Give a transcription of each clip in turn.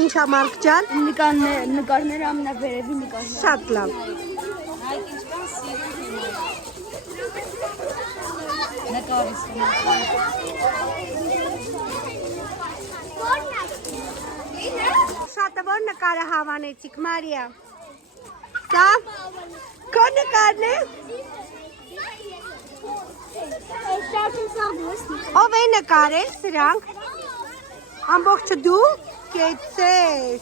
ինչ ամարք ջան։ Նկարները ամենավերևի նկարները։ Շատ լավ։ Շատը որ նկարը հավանեցիք, Մարիա։ Սա քո նկարն է։ Ով է նկարել սրանք։ Ամբողջը դու կեցես։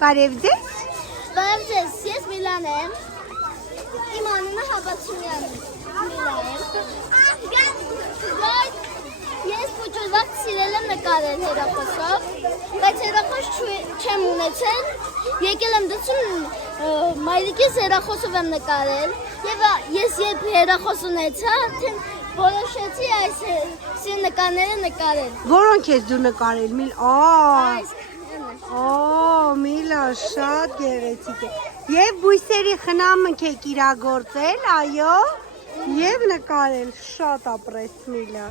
Բարև ձեզ։ Բարև ձեզ, ես Միլան եմ։ Իմ անունը Հաբացումյան Ես փոքրուց սիրել եմ նկարել հեռախոսով, բայց հեռախոս չեմ ունեցել։ Եկել եմ դրսում մայրիկիս հեռախոսով եմ նկարել եւ ես երբ հեռախոս ունեցա, որոշեցի այս նկարները նկարել։ Որոնք ես դու նկարել, Միլա, շատ գեղեցիկ է։ Եվ բույսերի խնամք եք իրագործել, այո, եւ նկարել, շատ ապրես Միլա։